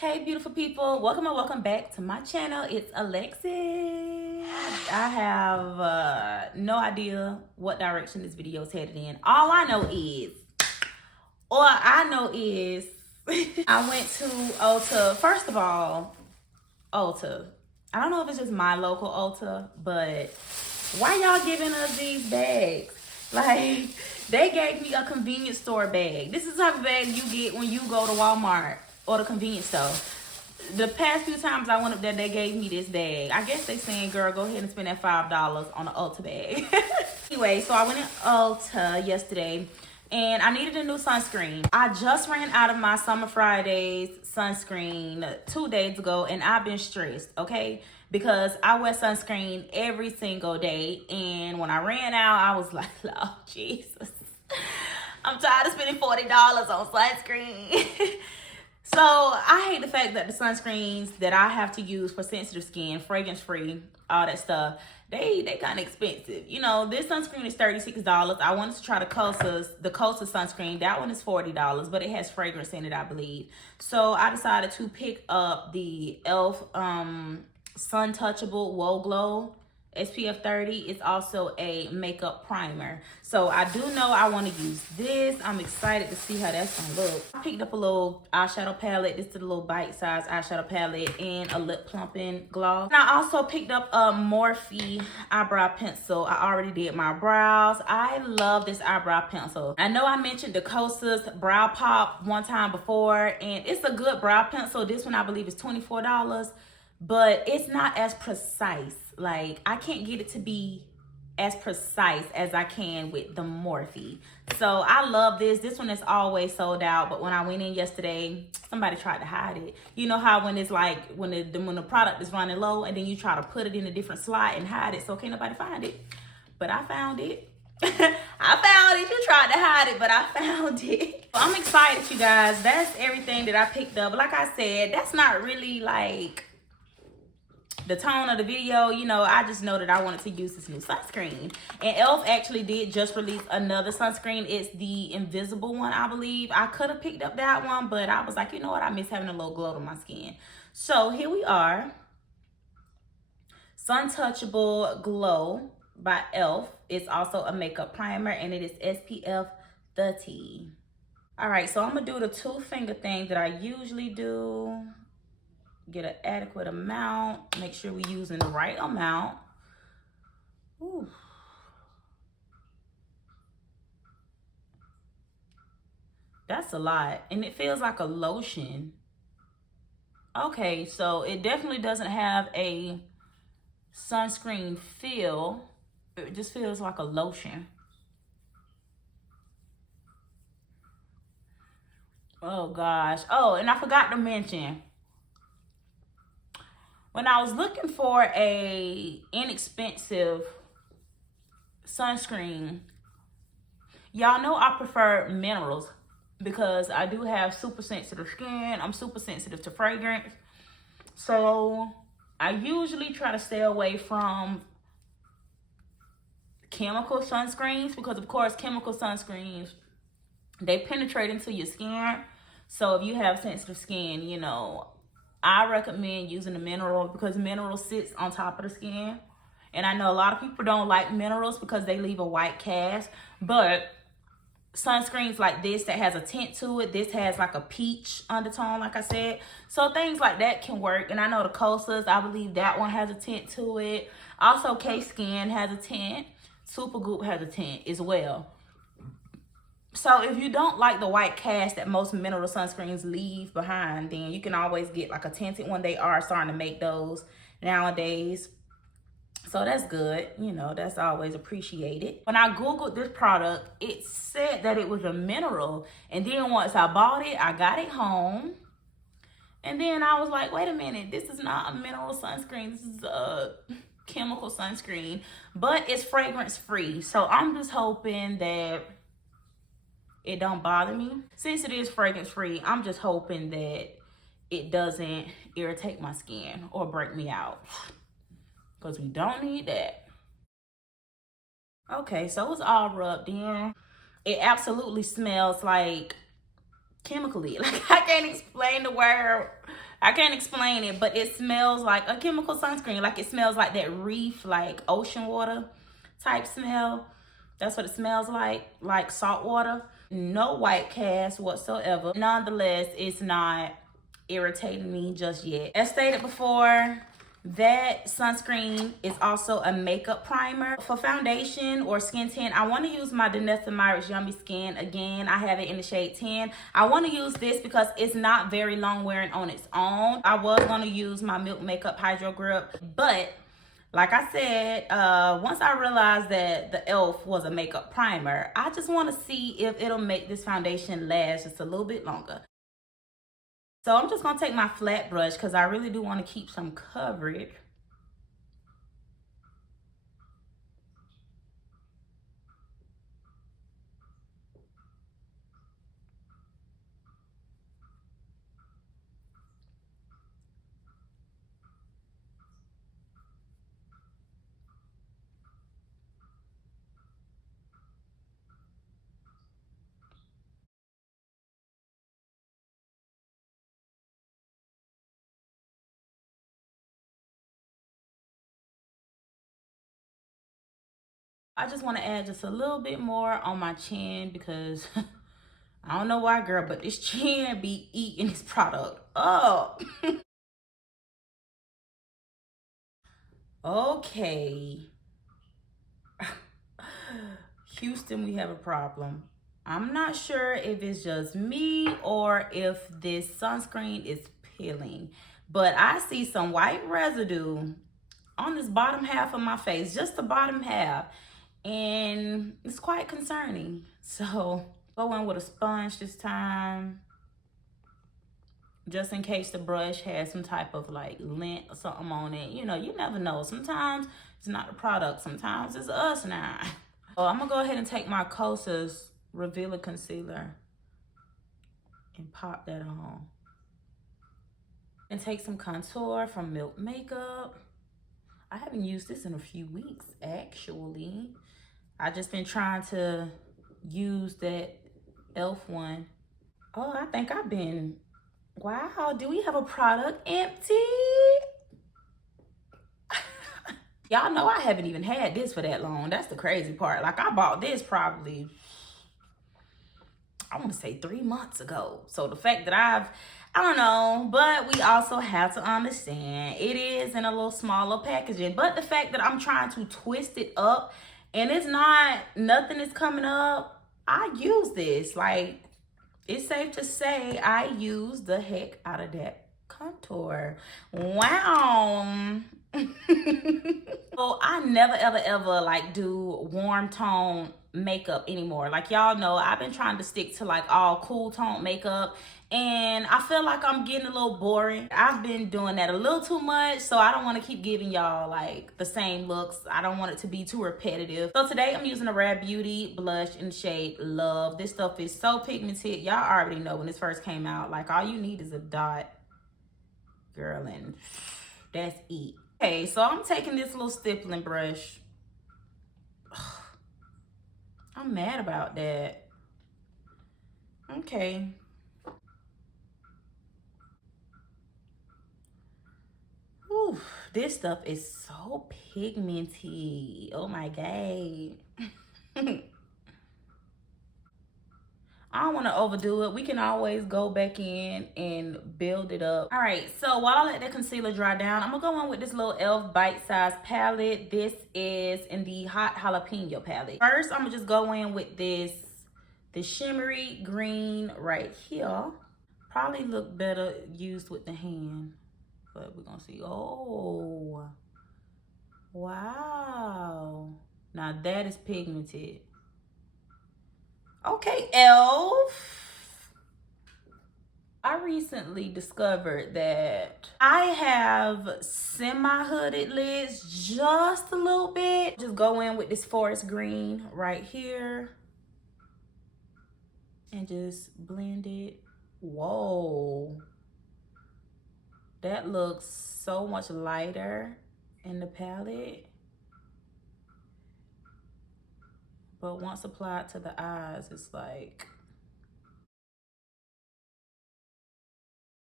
Hey beautiful people, welcome and welcome back to my channel. It's Alexis. I have no idea what direction this video is headed in. All I know is I went to Ulta. First of all, Ulta. I don't know if it's just my local Ulta, but why y'all giving us these bags? Like, they gave me a convenience store bag. This is the type of bag you get when you go to Walmart or the convenience store. The past few times I went up there, they gave me this bag. I guess they saying, girl, go ahead and spend that $5 on an Ulta bag. Anyway, so I went in Ulta yesterday and I needed a new sunscreen. I just ran out of my Summer Fridays sunscreen 2 days ago and I've been stressed, okay? Because I wear sunscreen every single day. And when I ran out, I was like, oh, Jesus. I'm tired of spending $40 on sunscreen. So I hate the fact that the sunscreens that I have to use for sensitive skin, fragrance free, all that stuff, they kind of expensive. You know, this sunscreen is $36. I wanted to try the Costa sunscreen. That one is $40, but it has fragrance in it, I believe. So I decided to pick up the E.L.F. Suntouchable Whoa Glow SPF 30. It's also a makeup primer. So I do know I want to use this. I'm excited to see how that's gonna look. I picked up a little eyeshadow palette. This is a little bite-sized eyeshadow palette and a lip plumping gloss. And I also picked up a Morphe eyebrow pencil. I already did my brows. I love this eyebrow pencil. I know I mentioned the Costa's Brow Pop one time before, and it's a good brow pencil. This one I believe is $24, but it's not as precise. Like, I can't get it to be as precise as I can with the Morphe. So I love this. This one is always sold out, but when I went in yesterday, somebody tried to hide it. You know how when it's like, when the product is running low and then you try to put it in a different slot and hide it so can't nobody find it. But I found it. I found it. You tried to hide it, but I found it. I'm excited, you guys. That's everything that I picked up. Like I said, that's not really like the tone of the video. You know, I just know that I wanted to use this new sunscreen. And E.L.F. actually did just release another sunscreen. It's the invisible one, I believe. I could have picked up that one, but I was like, you know what? I miss having a little glow to my skin. So here we are. Suntouchable Glow by E.L.F. It's also a makeup primer and it is SPF 30. All right, so I'm gonna do the 2-finger thing that I usually do. Get an adequate amount. Make sure we're using the right amount. Ooh. That's a lot. And it feels like a lotion. Okay, so it definitely doesn't have a sunscreen feel. It just feels like a lotion. Oh gosh. Oh, and I forgot to mention, when I was looking for a inexpensive sunscreen, y'all know I prefer minerals because I do have super sensitive skin. I'm super sensitive to fragrance. So I usually try to stay away from chemical sunscreens because, of course, chemical sunscreens, they penetrate into your skin. So if you have sensitive skin, you know, I recommend using the mineral because mineral sits on top of the skin. And I know a lot of people don't like minerals because they leave a white cast. But sunscreens like this that has a tint to it, this has like a peach undertone, like I said. So things like that can work. And I know the Costa's, I believe that one has a tint to it. Also, K-Skin has a tint. Supergoop has a tint as well. So if you don't like the white cast that most mineral sunscreens leave behind, then you can always get like a tinted one. They are starting to make those nowadays. So that's good. You know, that's always appreciated. When I Googled this product, it said that it was a mineral. And then once I bought it, I got it home. And then I was like, wait a minute, this is not a mineral sunscreen. This is a chemical sunscreen, but it's fragrance free. So I'm just hoping that it don't bother me. Since it is fragrance free, I'm just hoping that it doesn't irritate my skin or break me out, because we don't need that. Okay, so it's all rubbed in. It absolutely smells like chemically. Like, I can't explain the word I can't explain it, but it smells like a chemical sunscreen. Like it smells like that reef, like ocean water type smell. That's what it smells like salt water. No white cast whatsoever. Nonetheless, it's not irritating me just yet. As stated before, that sunscreen is also a makeup primer. For foundation or skin tint, I want to use my Danessa Myricks Yummy Skin. Again, I have it in the shade 10. I want to use this because it's not very long wearing on its own. I was going to use my Milk Makeup Hydro Grip, but like I said, once I realized that the E.L.F was a makeup primer, I just want to see if it'll make this foundation last just a little bit longer. So I'm just going to take my flat brush because I really do want to keep some coverage. I just want to add just a little bit more on my chin because I don't know why, girl, but this chin be eating this product up. Okay. Houston, we have a problem. I'm not sure if it's just me or if this sunscreen is peeling, but I see some white residue on this bottom half of my face, just the bottom half, and it's quite concerning. So go in with a sponge this time, just in case the brush has some type of like lint or something on it. You know, you never know. Sometimes it's not the product, sometimes it's us now. So I'm gonna go ahead and take my Kosas Revealer Concealer and pop that on. And take some contour from Milk Makeup. I haven't used this in a few weeks, actually. I just been trying to use that E.L.F one. Oh, I think I've been, wow, do we have a product empty? Y'all know I haven't even had this for that long. That's the crazy part. Like I bought this probably, I want to say 3 months ago. So the fact that I don't know, but we also have to understand it is in a little smaller packaging. But the fact that I'm trying to twist it up and it's not, nothing is coming up, I use this. Like, it's safe to say I use the heck out of that contour. Wow. So I never ever like do warm tone makeup anymore. Like y'all know, I've been trying to stick to like all cool tone makeup, and I feel like I'm getting a little boring. I've been doing that a little too much, so I don't want to keep giving y'all like the same looks. I don't want it to be too repetitive. So today I'm using a Rare Beauty blush in the shade Love. This stuff is so pigmented. Y'all already know when this first came out, like all you need is a dot, girl, and that's it. Okay, so I'm taking this little stippling brush. I'm mad about that. Okay. Whew, this stuff is so pigmenty. Oh my God. I don't want to overdo it. We can always go back in and build it up. All right, so while I let the concealer dry down, I'm gonna go on with this little E.L.F bite size palette. This is in the Hot Jalapeno palette. First, I'm gonna just go in with the shimmery green right here. Probably look better used with the hand, but we're gonna see. Oh, wow. Now that is pigmented. Okay, E.L.F. I recently discovered that I have semi-hooded lids just a little bit. Just go in with this forest green right here and just blend it. Whoa. That looks so much lighter in the palette. But once applied to the eyes, it's like,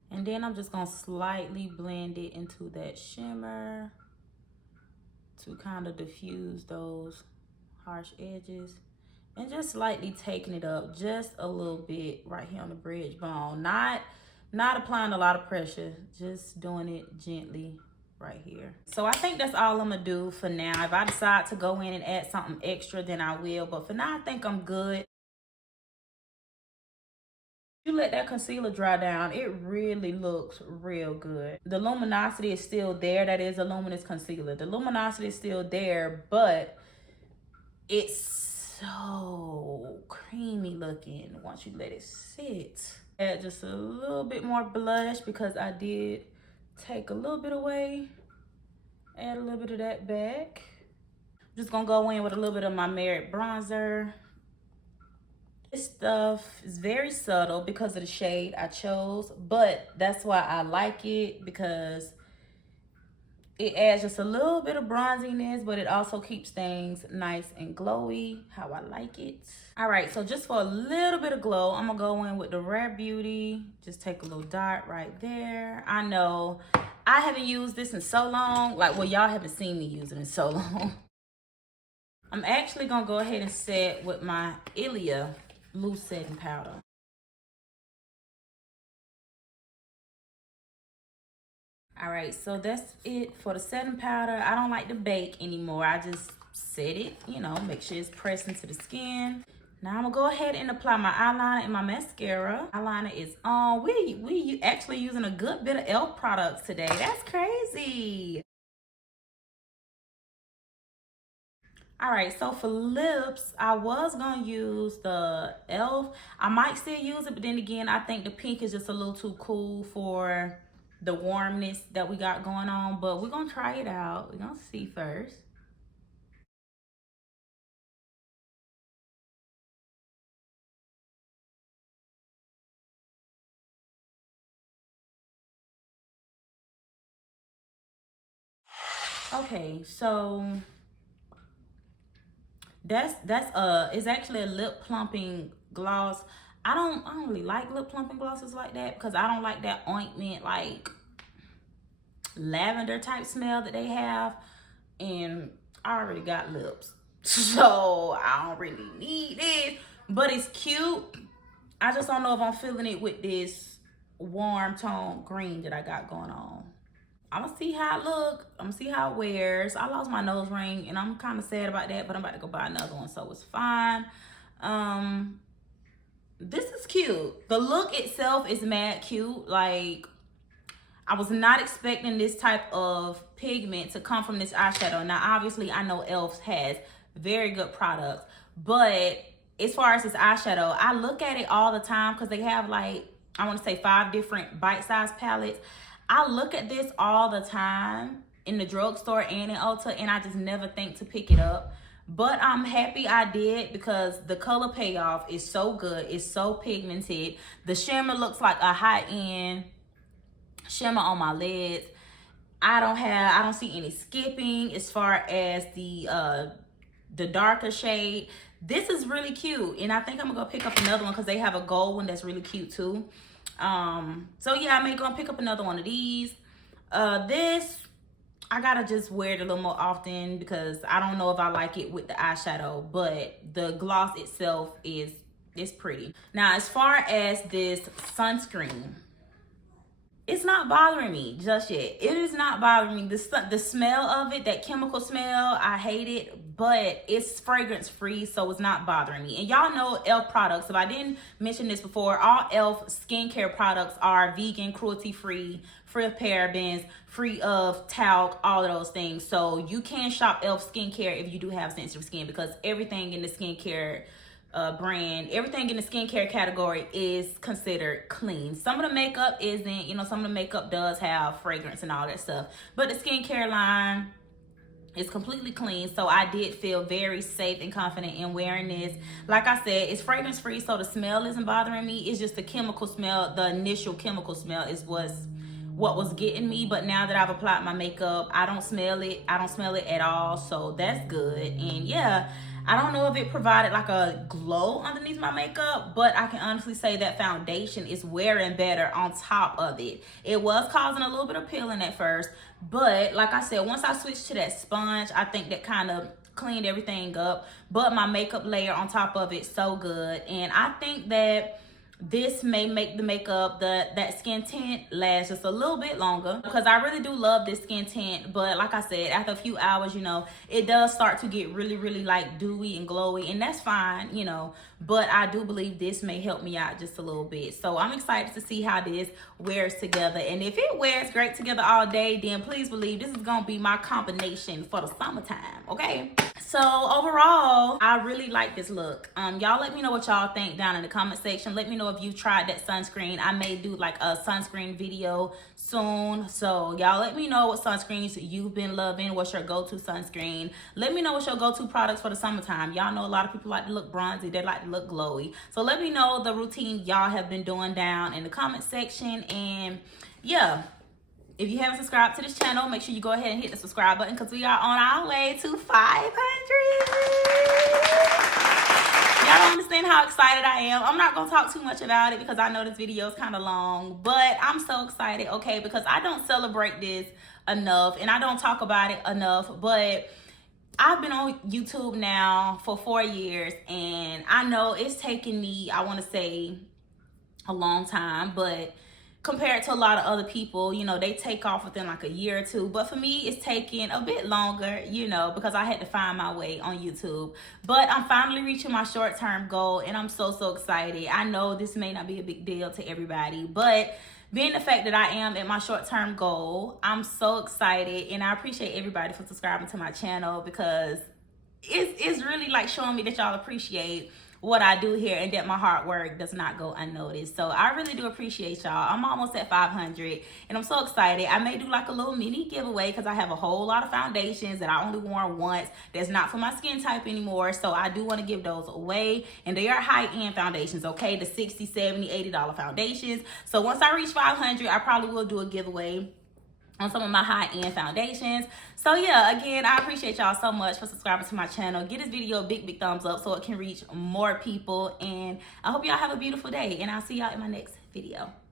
And then I'm just gonna slightly blend it into that shimmer to kind of diffuse those harsh edges. And just slightly taking it up just a little bit right here on the bridge bone. Not applying a lot of pressure, just doing it gently right here. So I think that's all I'm gonna do for now. If I decide to go in and add something extra, then I will. But for now, I think I'm good. You let that concealer dry down, it really looks real good. The luminosity is still there. That is a luminous concealer. The luminosity is still there, but it's so creamy looking once you let it sit. Add just a little bit more blush because I did take a little bit away. Add a little bit of that back. Just gonna go in with a little bit of my Merit bronzer. This stuff is very subtle because of the shade I chose, but that's why I like it, because it adds just a little bit of bronziness, but it also keeps things nice and glowy, how I like it. All right, so just for a little bit of glow, I'm gonna go in with the Rare Beauty. Just take a little dot right there. I know I haven't used this in so long. Like, well, y'all haven't seen me use it in so long. I'm actually gonna go ahead and set with my E.L.F loose setting powder. All right, so that's it for the setting powder. I don't like to bake anymore. I just set it, you know, make sure it's pressed into the skin. Now I'm gonna go ahead and apply my eyeliner and my mascara. Eyeliner is on. We actually using a good bit of E.L.F products today. That's crazy. All right, so for lips, I was gonna use the E.L.F. I might still use it, but then again, I think the pink is just a little too cool for the warmness that we got going on, but we're gonna try it out. We're gonna see first. Okay, so it's actually a lip plumping gloss. I don't really like lip plumping glosses like that because I don't like that ointment, like lavender type smell that they have, and I already got lips, so I don't really need it. But it's cute. I just don't know if I'm feeling it with this warm tone green that I got going on. I'm gonna see how it look. I'm gonna see how it wears. I lost my nose ring and I'm kind of sad about that, but I'm about to go buy another one, so it's fine. This is cute. The look itself is mad cute. Like, I was not expecting this type of pigment to come from this eyeshadow. Now, obviously, I know E.L.F has very good products, but as far as this eyeshadow, I look at it all the time because they have, like, I want to say 5 different bite-sized palettes. I look at this all the time in the drugstore and in Ulta, and I just never think to pick it up. But I'm happy I did because the color payoff is so good. It's so pigmented. The shimmer looks like a high-end shimmer on my lids. I don't see any skipping as far as the darker shade. This is really cute, and I think I'm gonna go pick up another one because they have a gold one that's really cute too. So yeah, I may go and pick up another one of these. This, I gotta just wear it a little more often because I don't know if I like it with the eyeshadow, but the gloss itself is pretty. Now, as far as this sunscreen, it's not bothering me just yet. It is not bothering me. The smell of it, that chemical smell, I hate it, but it's fragrance free, so it's not bothering me. And y'all know E.L.F products. If I didn't mention this before, all E.L.F skincare products are vegan, cruelty free, free of parabens, free of talc, all of those things. So you can shop E.L.F skincare if you do have sensitive skin, because everything in the skincare brand, everything in the skincare category is considered clean. Some of the makeup isn't, you know, some of the makeup does have fragrance and all that stuff, but the skincare line is completely clean. So I did feel very safe and confident in wearing this. Like I said, it's fragrance free, so the smell isn't bothering me. It's just the chemical smell, the initial chemical smell is what was getting me. But now that I've applied my makeup, I don't smell it. I don't smell it at all, so that's good. And yeah, I don't know if it provided like a glow underneath my makeup, but I can honestly say that foundation is wearing better on top of it. It was causing a little bit of peeling at first, but like I said, once I switched to that sponge, I think that kind of cleaned everything up. But my makeup layer on top of it, so good. And I think that this may make the makeup, that skin tint last just a little bit longer, because I really do love this skin tint. But like I said, after a few hours, you know, it does start to get really like dewy and glowy, and that's fine, you know. But I do believe this may help me out just a little bit. So I'm excited to see how this wears together. And if it wears great together all day, then please believe this is gonna be my combination for the summertime, okay? So overall, I really like this look. Y'all let me know what y'all think down in the comment section. Let me know if you tried that sunscreen. I may do like a sunscreen video soon. So y'all let me know what sunscreens you've been loving. What's your go-to sunscreen? Let me know what's your go-to products for the summertime. Y'all know a lot of people like to look bronzy. They like to look glowy. So let me know the routine y'all have been doing down in the comment section. And yeah, if you haven't subscribed to this channel, make sure you go ahead and hit the subscribe button, because we are on our way to 500. Y'all don't understand how excited I am. I'm not gonna talk too much about it because I know this video is kind of long, but I'm so excited, okay, because I don't celebrate this enough and I don't talk about it enough. But I've been on YouTube now for 4 years, and I know it's taken me, I want to say, a long time, but compared to a lot of other people, you know, they take off within like a year or two. But for me, it's taking a bit longer, you know, because I had to find my way on YouTube. But I'm finally reaching my short-term goal, and I'm so excited. I know this may not be a big deal to everybody, but being the fact that I am at my short-term goal, I'm so excited. And I appreciate everybody for subscribing to my channel, because it's really like showing me that y'all appreciate what I do here and that my hard work does not go unnoticed. So I really do appreciate y'all. I'm almost at 500 and I'm so excited. I may do like a little mini giveaway, because I have a whole lot of foundations that I only worn once that's not for my skin type anymore. So I do want to give those away, and they are high-end foundations, okay? The $60, $70, $80 foundations. So once I reach 500, I probably will do a giveaway on some of my high-end foundations. So yeah, again, I appreciate y'all so much for subscribing to my channel. Give this video a big thumbs up so it can reach more people. And I hope y'all have a beautiful day, and I'll see y'all in my next video.